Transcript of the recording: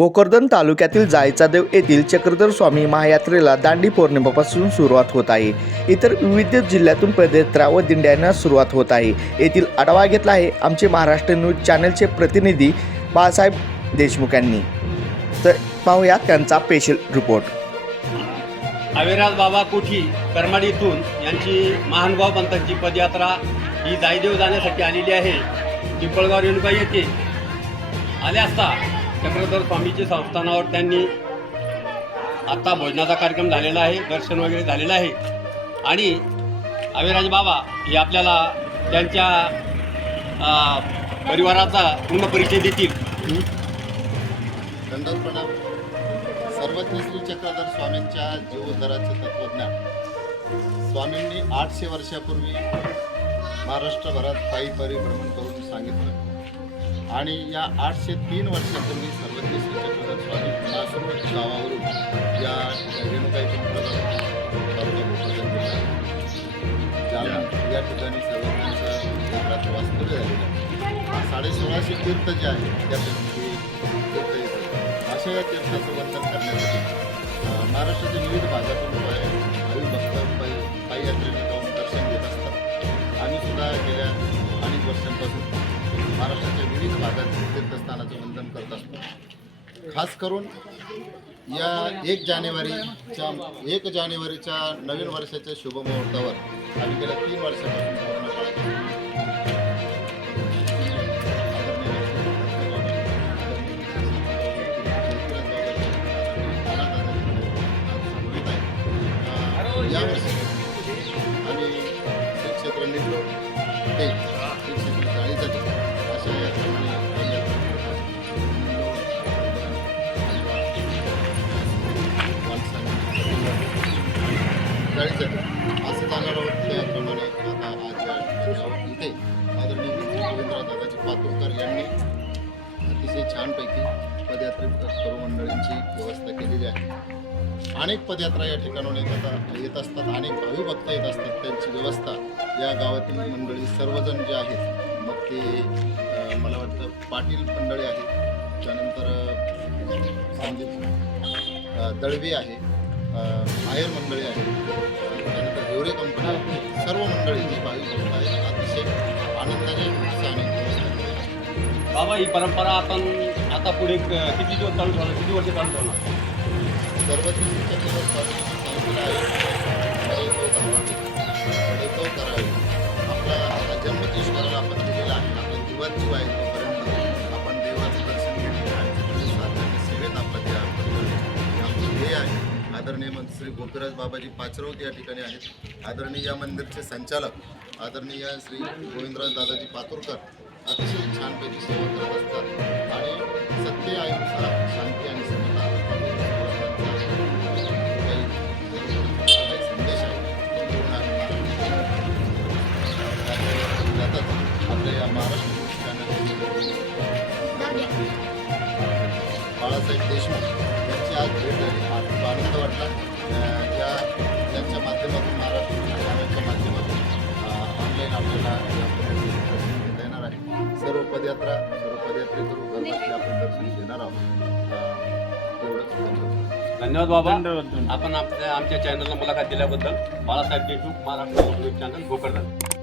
भोकरदन तालुक्यातील जायचादेव येथील चक्रधर स्वामी महायात्रेला दांडी पौर्णिमेपासून सुरुवात होत आहे. इतर विविध जिल्ह्यातून पदयात्रा व दिंड्यांना सुरुवात होत आहे. येथील आढावा घेतला आहे आमचे महाराष्ट्र न्यूज चॅनलचे प्रतिनिधी बाळासाहेब देशमुख यांनी. तर पाहूया त्यांचा स्पेशल रिपोर्ट. अविराज बाबा कोठी करमाडीतून यांची महानुभाव पंतांची पदयात्रा ही जायदेव जाण्यासाठी आलेली आहे. पिंपळगाव रेणुका येथे आले असता चक्रधर स्वामीच्या संस्थानावर त्यांनी आत्ता भोजनाचा कार्यक्रम झालेला आहे दर्शन वगैरे झालेलं आहे. आणि अविराज बाबा हे आपल्याला त्यांच्या परिवाराचा पूर्ण परिचय देतील. दंडवत प्रणाम सर्वज्ञ श्री चक्रधर स्वामींच्या जीवोद्धाराचे तत्वज्ञान. स्वामींनी आठशे वर्षापूर्वी महाराष्ट्रभरात पायी परिभ्रमण करून सांगितलं. आणि या आठशे तीन वर्षापूर्वी सर्वज्ञ श्री स्वामी नासरूळ गावावरून या रेणुकाई जालना या ठिकाणी सर्वज्ञांचा जत्रात वास्तव्य झालेलं आहे. साडे सोळाशे तीर्थ जे आहेत त्यापैकी तीर्थ येतात. अशा या तीर्थाचं वर्णन करण्यासाठी महाराष्ट्राच्या विविध भागातून पाय- भक्त पायी पायी यात्रेने जाऊन दर्शन घेत असतात. आम्ही सुद्धा गेल्या अनेक वर्षांपासून महाराष्ट्राच्या विविध भागात तीर्थस्थानाचं वंदन करत असतो. खास करून या एक जानेवारीच्या एक जानेवारीच्या नवीन वर्षाच्या शुभमुहूर्तावर आम्ही गेल्या तीन वर्षापासून वर्षी जाळीसाठी असं जाणार आहोत आता आज या ठिकाणी इथे आदरणीय गोविंदराव दादाजी पातुरकर यांनी अतिशय छानपैकी पदयात्रे करू मंडळींची व्यवस्था केलेली आहे. अनेक पदयात्रा या ठिकाणाहून येत आता येत असतात अनेक भावी भक्त येत असतात. त्यांची व्यवस्था या गावातील मंडळी सर्वजण जे आहेत मग ते मला वाटतं पाटील मंडळी आहेत. त्यानंतर अं, संदीप अं, आहे अं, मंडळी आहे बाबा ही परंपरा आपण आता पुढे क- किती दिवस चालू ठेवणार? किती वर्ष चालू ठेवणार? सर्व आहे जीव आहे आपण आहे ध्येय आहे आदरणीय मंत्री श्री गोपीराज बाबाजी पाचरवत या ठिकाणी आहेत. आदरणीय या मंदिरचे संचालक आदरणीय श्री गोविंदराज दादाजी पातुरकर अतिशय छानपैकी सेवा करत असतात आणि सत्य अहिंसा शांती आणि समता संदेश आहे आपल्या या महाराष्ट्र बाळासाहेब देशमुख यांची आज भेट झाली. आनंद वाटला. त्या त्यांच्या माध्यमातून महाराष्ट्र धन्यवाद बाबा. आपण आपल्या आमच्या चॅनलला मुलाखत दिल्याबद्दल बाळासाहेब देशमुख महाराष्ट्र न्यूज चॅनल भोकरदन.